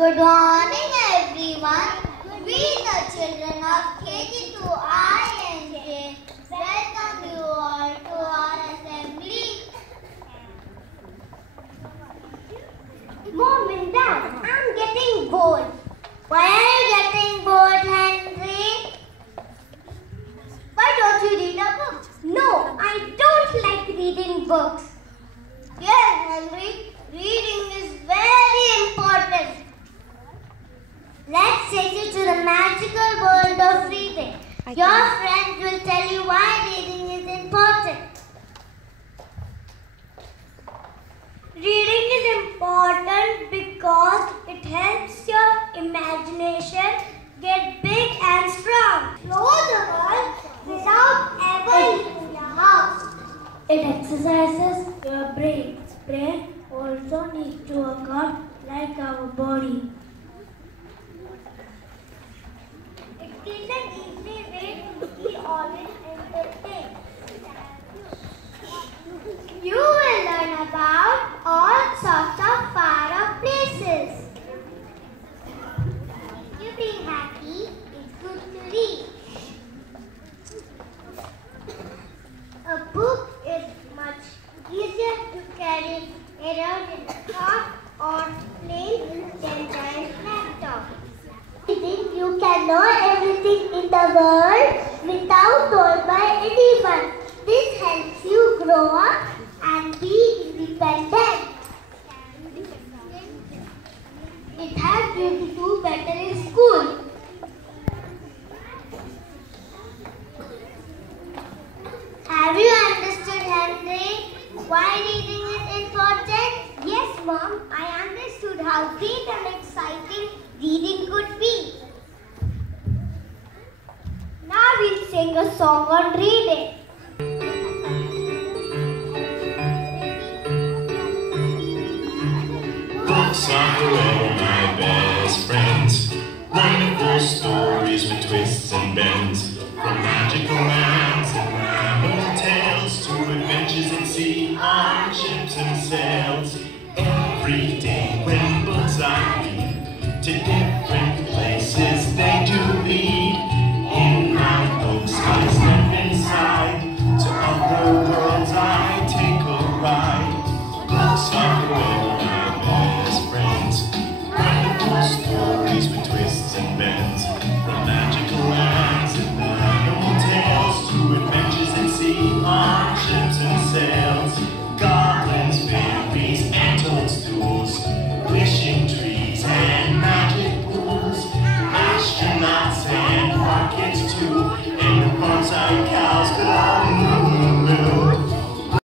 Good morning, everyone. We, the children of KG2 INJ, welcome you all to our assembly. Mom and Dad, I'm getting bored. Why are you getting bored, Henry? Why don't you read a book? No, I don't like reading books. Yes, Henry, reading is very important. Let's take you to the magical world of reading. Your friends will tell you why reading is important. Reading is important because it helps your imagination get big and strong. Know the world without ever leaving the house. It exercises your brain. Brain also needs to work out like our body. It is an easy way to be always entertained. You will learn about all sorts of far-off places. You being happy is good to read. A book is much easier to carry around in a car or plane than giant laptop. You can know everything in the world without told by anyone. This helps you grow up and be independent. It helps you to do better in school. Have you understood, Henry, why reading is important? Yes, Mom, I understood how great and exciting reading could be. Now we'll sing a song on reading. Books are forever my best friends. Wonderful stories with twists and bends. From magical lands and mammal tales to adventures at sea on ships and sails. Every day when books I read, to different places they do lead. In my books I step inside, to other worlds I take a ride. Books are forever